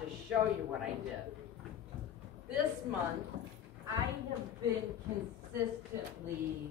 I'll just show you what I did. This month, I have been consistently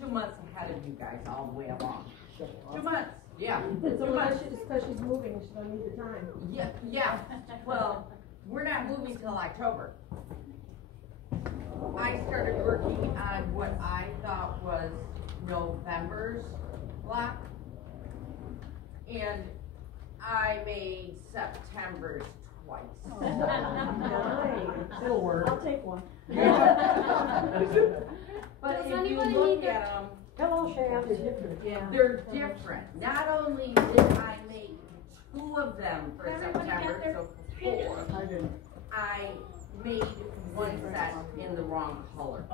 2 months ahead of you guys all the way along. 2 months, yeah. It's only because she's moving, she don't need the time. Yeah, yeah. Well, we're not moving till October. I started working on what I thought was November's block, and I made September's twice. Oh, nice. It'll work. I'll take one. But if you look at them, Hello, Sharon. They're different. Yeah. they're different. Not only did I make 2 of them for September, so 4, I made 1 set in the wrong color.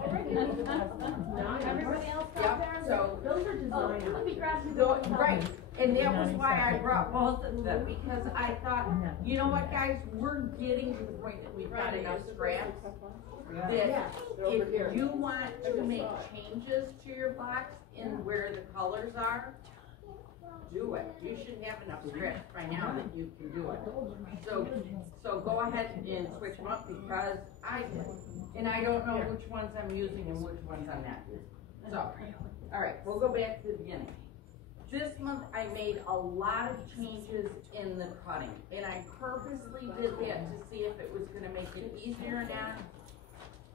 Everybody else got theirs? So those are designed. Let me grab you right, and that was why I brought both of them, because I thought, you know what, guys, we're getting to the point that we've got enough scraps that if you want to make changes to your box in where the colors are, do it. You should have enough scraps by now that you can do it. So go ahead and switch them up, because I did. And I don't know which ones I'm using and which ones I'm not using. So, all right, we'll go back to the beginning. This month I made a lot of changes in the cutting, and I purposely did that to see if it was going to make it easier or not.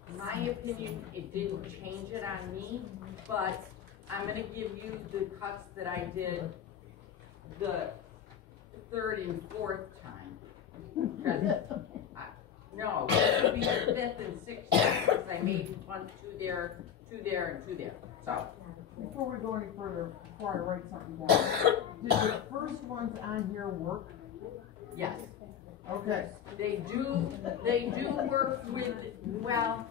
In my opinion, it didn't change it on me, but I'm going to give you the cuts that I did the 3rd and 4th time. No, this would be the 5th and 6th time, because I made 1, 2 there, 2 there, and 2 there. So before we go any further, before I write something down, did the first ones on here work? yes, Okay. they do work with, well.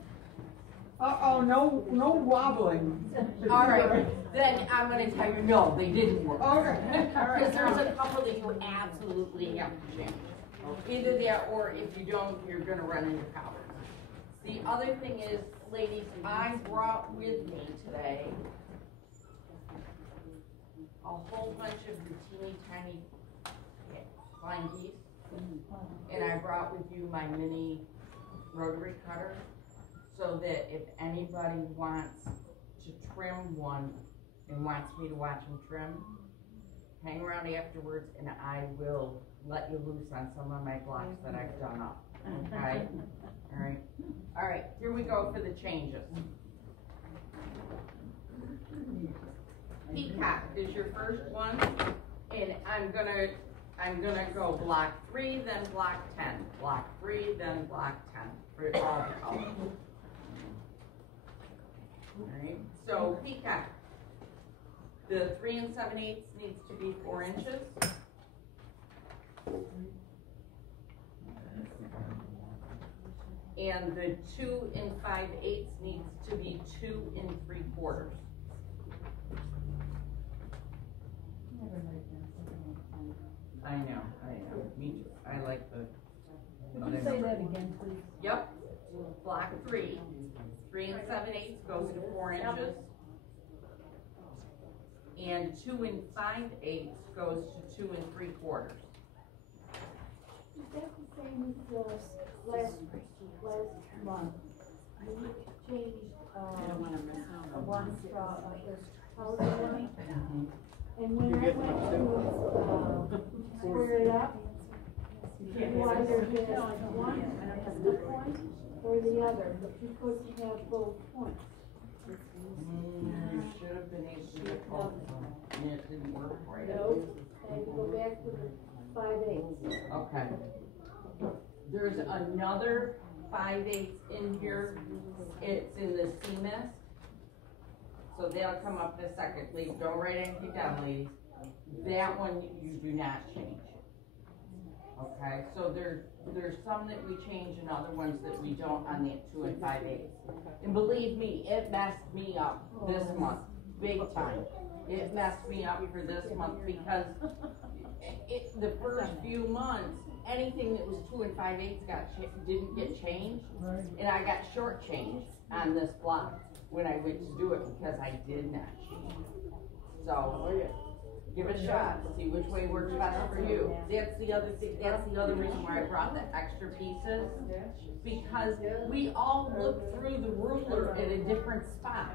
No wobbling. All right, then I'm going to tell you, no, they didn't work. Okay. Because there's a couple that you absolutely have to change. Either that, or if you don't, you're going to run into problems. The other thing is, ladies, I brought with me today a whole bunch of the teeny tiny fine geese, and I brought with you my mini rotary cutter, so that if anybody wants to trim one and wants me to watch them trim, hang around afterwards and I will let you loose on some of my blocks that I've done up. Okay? Alright. Alright, here we go for the changes. Peacock is your first one, and I'm gonna go block 3, then block 10. Block 3, then block 10 for all the colors. Alright, so peacock. The 3 7/8 needs to be 4 inches. And the 2 5/8 needs to be 2 3/4. I know, me too. I like the. Could you say that again, please? Yep, block 3. 3 7/8 goes to 4 inches. And 2 5/8 goes to 2 3/4. Is that the same as last month? You changed, one straw, this powder one? And when I went to, square it up, you either did one point or the other, but you couldn't have both points. You should have been able to get both of them, and it didn't work for you. No, I had to go back to the 5/8. Okay. There's another 5/8 in here. It's in the CMS. So that'll come up in a second. Please don't write anything down, ladies. That one you do not change. Okay, so there's some that we change and other ones that we don't on the 2 5/8. And believe me, it messed me up this month, big time. It messed me up for this month because the first few months, anything that was 2 5/8 didn't get changed, and I got shortchanged on this block when I went to do it because I did not change. So, give it a shot, see which way works best for you. That's the other thing, that's the other reason why I brought the extra pieces, because we all look through the ruler at a different spot.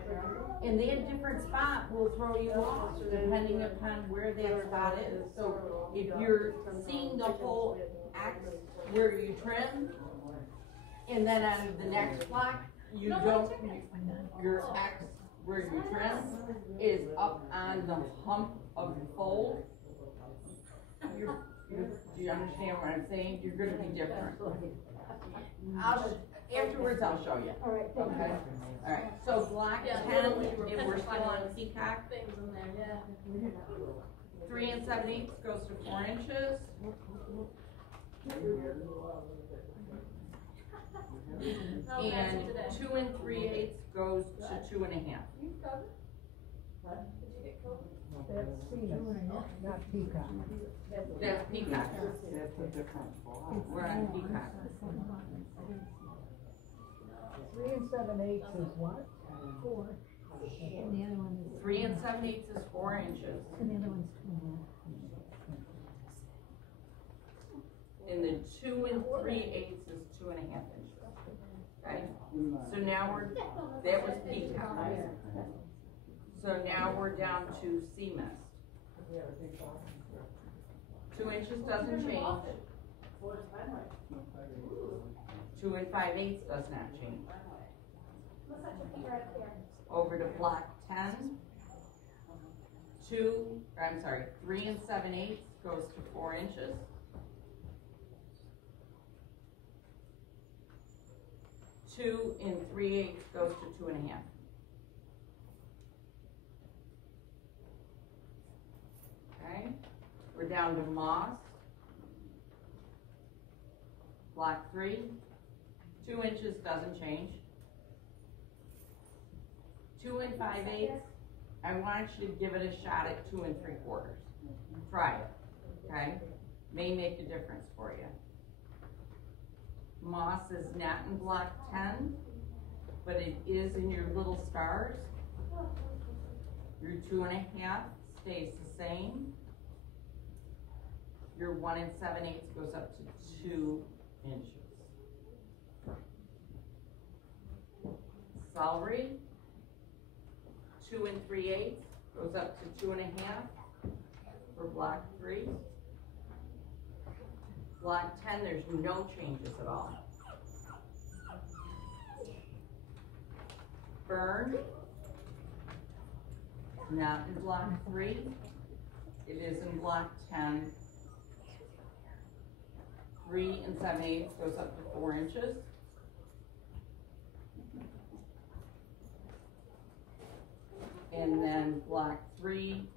And that different spot will throw you off, depending upon where that spot is. So if you're seeing the whole X where you trim, and then on the next block, you don't, your X where you trim is up on the hump of the fold. Do you understand what I'm saying? You're gonna be different. Afterwards I'll show you. Alright, Okay? Alright, so block 10, if we're still on peacock, 3 7/8 goes to 4 inches. And 2 3/8 goes to 2.5. That's not peacock. That's peacock. That's a different block. We're on peacock. 3 7/8 is what? 4. And the other one is. 3 7/8 is 4 inches. And the other one's 2.5. And the 2 3/8 is 2.5 inches. Okay? So now that was peacock. So now we're down to sea mist. 2 inches doesn't change. 2 5/8 does not change. Over to block 10. 3 7/8 goes to 4 inches. 2 3/8 goes to 2.5. Okay, we're down to moss. Block 3, 2 inches doesn't change. 2 5/8. I want you to give it a shot at 2 3/4. Try it. Okay, may make a difference for you. Moss is not in block 10, but it is in your little stars. Your 2.5 stays the same. Your 1 7/8 goes up to 2 inches. Celery, 2 3/8 goes up to 2.5 for block 3. Block 10, there's no changes at all. Fern, not in block 3. It is in block 10. 3 7/8 goes up to 4 inches. And then block 3,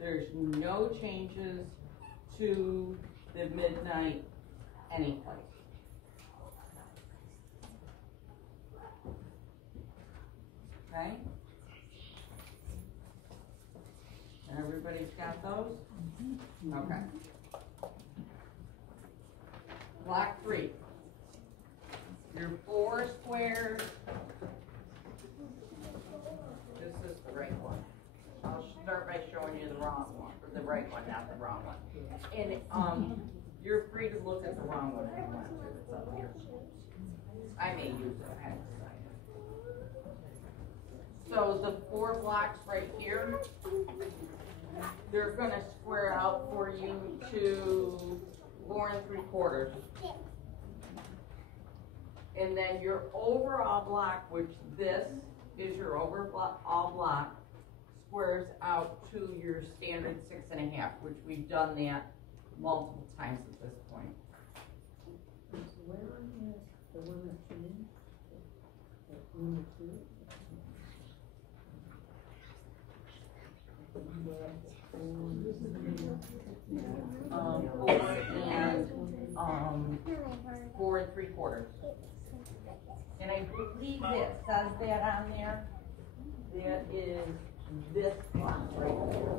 there's no changes to the midnight any place. Okay? Everybody's got those? Okay. Block 3. Your 4 squares. This is the right one. I'll start by showing you the wrong one, or the right one, not the wrong one. And you're free to look at the wrong one if you want to. It's up here. I may use it. I haven't decided. So the 4 blocks right here, they're going to square out for you to 4 3/4. And then your overall block, which this is your overall block, squares out to your standard 6.5, which we've done that multiple times at this point. Four 3/4. And I believe it says that on there. That is this block right here.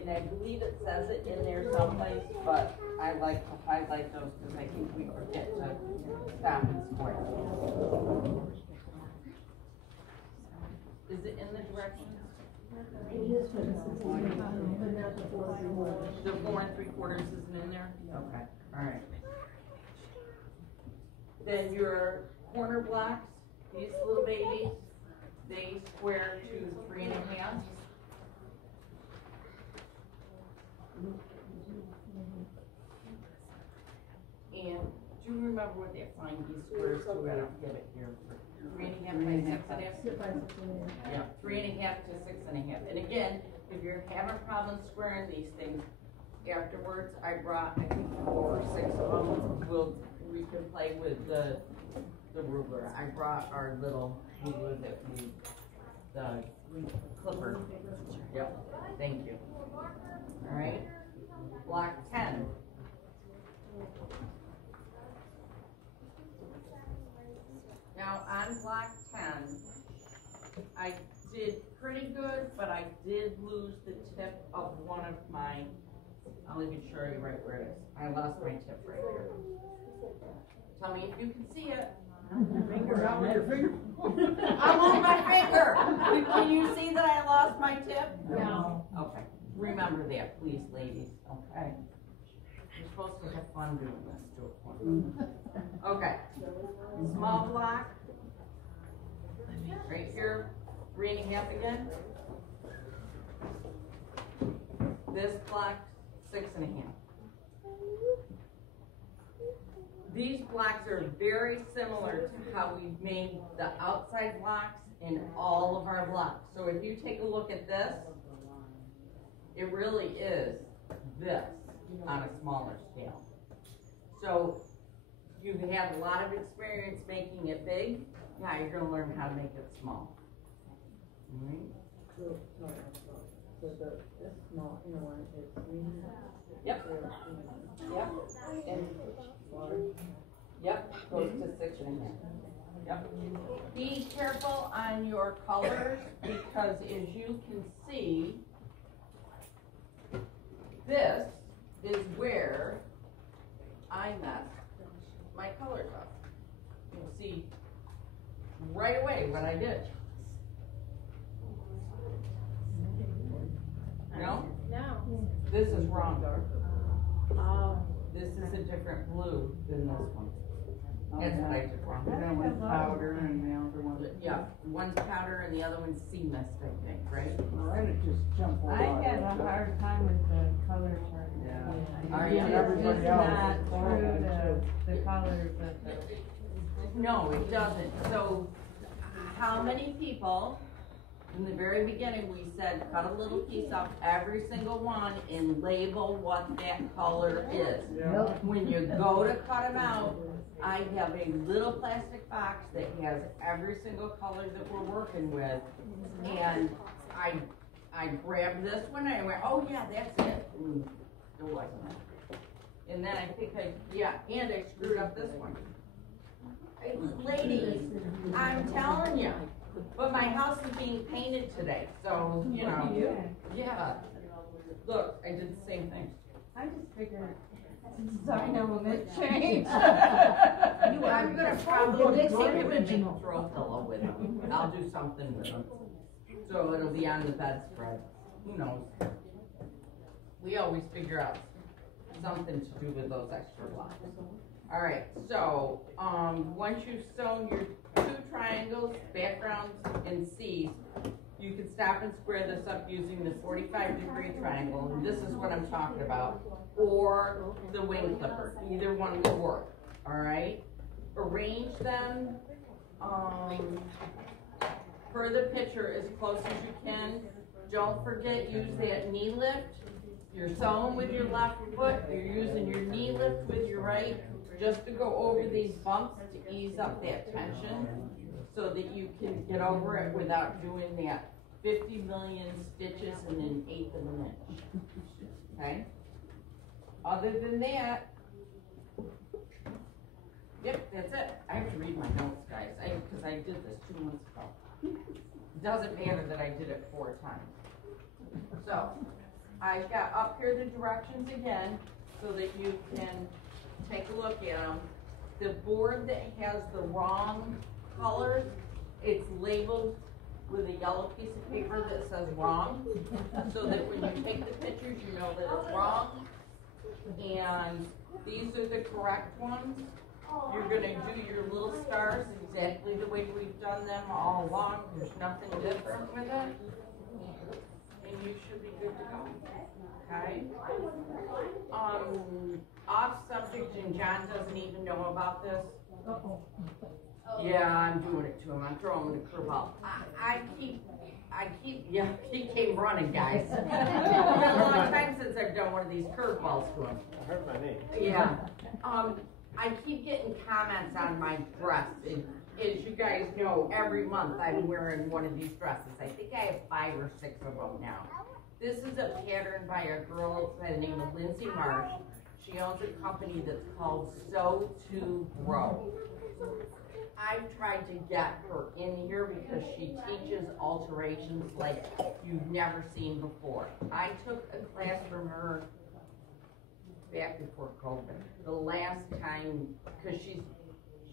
And I believe it says it in there someplace, but I like to highlight those because I think we forget to stop and square. Is it in the directions? this one, but not the 4 3/4. The 4 3/4 isn't in there? Okay, alright. Then your corner blocks, these little babies, they square to 3 1/2. And do you remember what that sign B squares to? I don't get it here. 3 1/2 by 6 1/2? Yeah, 3 1/2 to 6 1/2. And again, if you're having problems squaring these things, afterwards I brought, I think 4 or 6 of them. We can play with the ruler. I brought our little ruler that the clipper. Yep, thank you. Alright, block 10. Now on block 10, I did pretty good, but I did lose the tip of one of my, I'll even show you right where it is. I lost my tip right here. Tell me if you can see it. Out with your finger. I moved my finger. Can you see that I lost my tip? No. Okay. Remember that, please, ladies. Okay. You're supposed to have fun doing this. Do it for me. Okay. Small block. Right here. 3 1/2 again. This block, 6 1/2. These blocks are very similar to how we've made the outside blocks in all of our blocks. So if you take a look at this, it really is this on a smaller scale. So you have a lot of experience making it big. Now you're going to learn how to make it small. All right. So this small inner one is 3 1/2. Yep. Yep. And yep, goes to 6 1/2. Yep. Be careful on your colors because as you can see, this is where I messed my colors up. You'll see right away what I did. No? No. This is wrong. Oh. This is a different blue than this one. That's what I did wrong. That one's powder and the other one. Yeah, one's powder and the other one's sea mist, I think, right? Right, it just jumped all I out. had a hard time with the color chart. Yeah. Are you? Everybody It's else not is true to horrible, the colors of the. No, it doesn't. So, how many people, in the very beginning, we said, cut a little piece off every single one and label what that color is. Yeah. When you go to cut them out, I have a little plastic box that has every single color that we're working with. And I grabbed this one and I went, oh yeah, that's it. And it wasn't. And then I think and I screwed up this one. Hey, ladies, I'm telling you. But my house is being painted today, so, you know, yeah. Look, I did the same thing. I just figured design element change. I'm gonna probably take them and make a throw pillow with them. I'll do something with them. So it'll be on the bedspread. Who knows? We always figure out something to do with those extra blocks. All right, so once you've sewn your 2 triangles, backgrounds, and C's, you can stop and square this up using the 45-degree triangle, and this is what I'm talking about, or the wing clipper. Either one will work, all right? Arrange them for the picture as close as you can. Don't forget, use that knee lift. You're sewing with your left foot, you're using your knee lift with your right, just to go over these bumps to ease up that tension so that you can get over it without doing that 50 million stitches in an 1/8 of an inch. Okay? Other than that, yep, that's it. I have to read my notes, guys, because I did this 2 months ago. It doesn't matter that I did it 4 times. So, I've got up here the directions again so that you can take a look at them. The board that has the wrong colors, it's labeled with a yellow piece of paper that says wrong, so that when you take the pictures, you know that it's wrong. And these are the correct ones. You're gonna do your little stars exactly the way we've done them all along. There's nothing different with it. And you should be good to go, okay? Off subject, and John doesn't even know about this. Yeah, I'm doing it to him. I'm throwing him the curveball. Yeah, he came running, guys. It's been a long time since I've done one of these curveballs to him. I heard my name. Yeah. I keep getting comments on my dress. And as you guys know, every month I'm wearing one of these dresses. I think I have 5 or 6 of them now. This is a pattern by a girl by the name of Lindsay Marsh. She owns a company that's called Sew to Grow. I've tried to get her in here because she teaches alterations like you've never seen before. I took a class from her back before COVID. The last time, because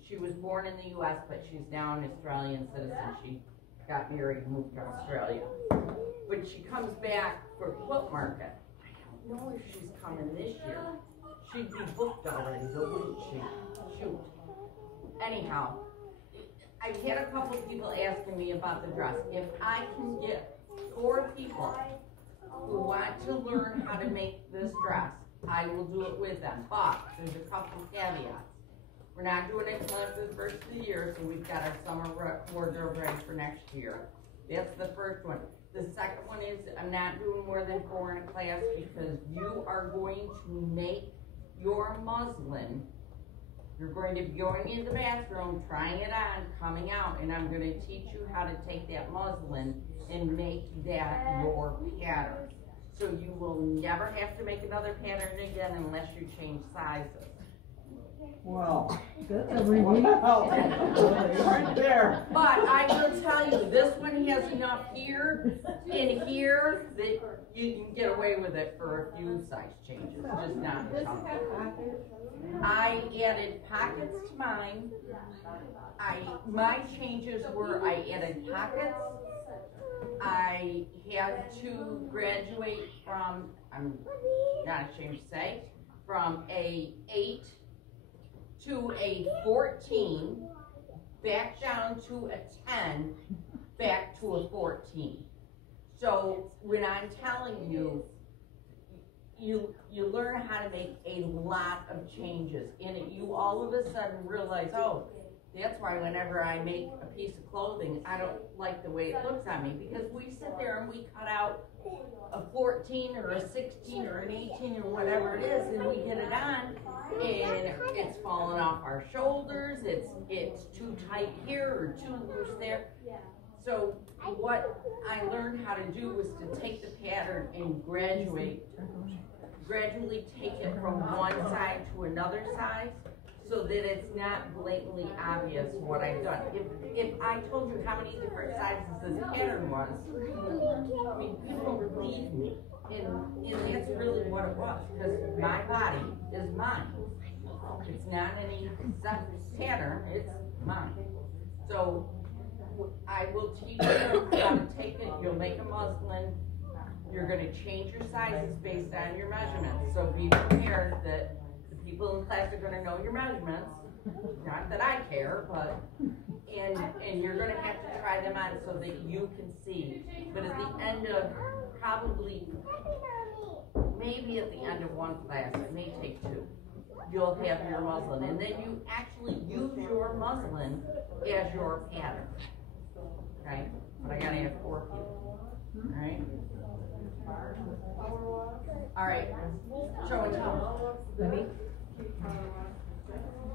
she was born in the U.S., but she's now an Australian citizen. She got married and moved to Australia. But she comes back for Quilt Market. I don't know if she's coming this year. She'd be booked already, though, wouldn't she? Shoot. Anyhow, I've had a couple of people asking me about the dress. If I can get 4 people who want to learn how to make this dress, I will do it with them. But there's a couple of caveats. We're not doing it until after the first of the year, so we've got our summer wardrobe ready for next year. That's the first one. The second one is I'm not doing more than 4 in a class because you are going to make your muslin. You're going to be going into the bathroom, trying it on, coming out, and I'm going to teach you how to take that muslin and make that your pattern. So you will never have to make another pattern again unless you change sizes. Well, That's a relief. wow, right there. But I will tell you, this one has enough here and here that you can get away with it for a few size changes, just not a ton. I added pockets to mine. My changes were I added pockets. I had to graduate from, I'm not ashamed to say, from a 8 to a 14, back down to a 10, back to a 14. So when I'm telling you, you learn how to make a lot of changes, and you all of a sudden realize, oh, that's why whenever I make a piece of clothing, I don't like the way it looks on me, because we sit there and we cut out a 14 or a 16 or an 18 or whatever it is, and we get it on, and it's falling off our shoulders, it's too tight here or too loose there. So what I learned how to do was to take the pattern and gradually take it from one side to another side, so that it's not blatantly obvious what I've done. If I told you how many different sizes this pattern was, I mean, people would believe me. And that's really what it was, because my body is mine. It's not any pattern, it's mine. So I will teach you how to take it. You'll make a muslin. You're going to change your sizes based on your measurements. So be prepared that the people in class are going to know your measurements. Not that I care, but and you're going to have to try them on so that you can see. But at the end of maybe at the end of one class, it may take 2. You'll have your muslin, and then you actually use your muslin as your pattern. Okay? But I gotta have 4 people. Alright? Alright. Show and tell.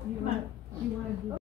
You want to do